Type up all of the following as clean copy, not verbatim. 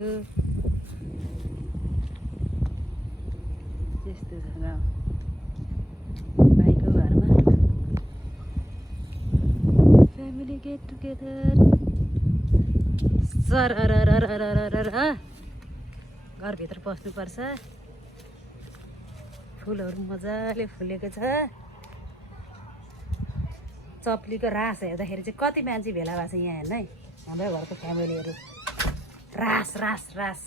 त्यस्तो छ गाउँ भाइको घरमा फ्यामिली गेट टुगेदर घरभित्र पस्नुपर्छ फुलहरू मजाले फुलेको छ चप्लीको रास हेर्दाखेरि चाहिँ कति मान्छे भेला भएको छ यहाँ हेर्नु है हाम्रो घरको फ्यामिलीहरू रास रास रास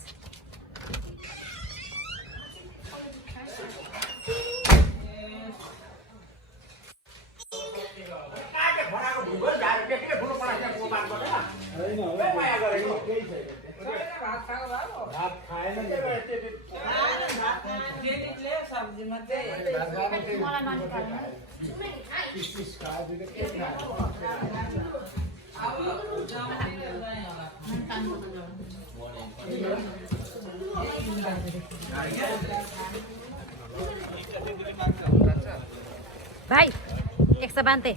भाइ 192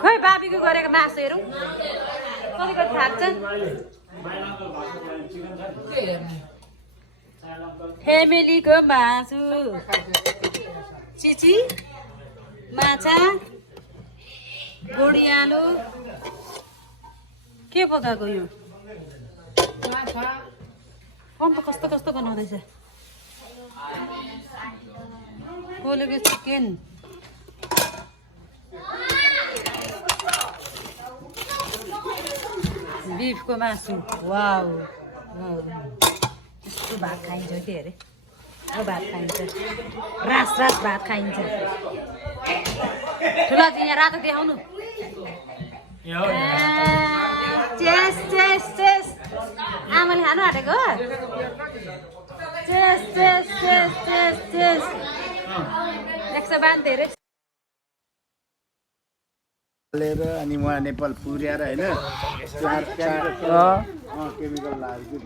खोइ बाबीको गरेको मासुहरू कति कति थाक्छ फ्यामिलीको मासु चिची माछा गोडी आलु के पकाएको यो अन्त कस्तो कस्तो बनाउँदैछ पोलेको चिकन बिफको मासु वाउ यस्तो भात खाइन्छ के अरे यो भात खाइन्छ रास रास भात खाइन्छ ठुलो चाहिँ यहाँ रातो देखाउनु चेस चेस चेस आमाले खानु आँटेको चेस चेस चेस चेस चेस 192 लिएर अनि उहाँ नेपाल पुर्याएर होइन केमिकल लाग्यो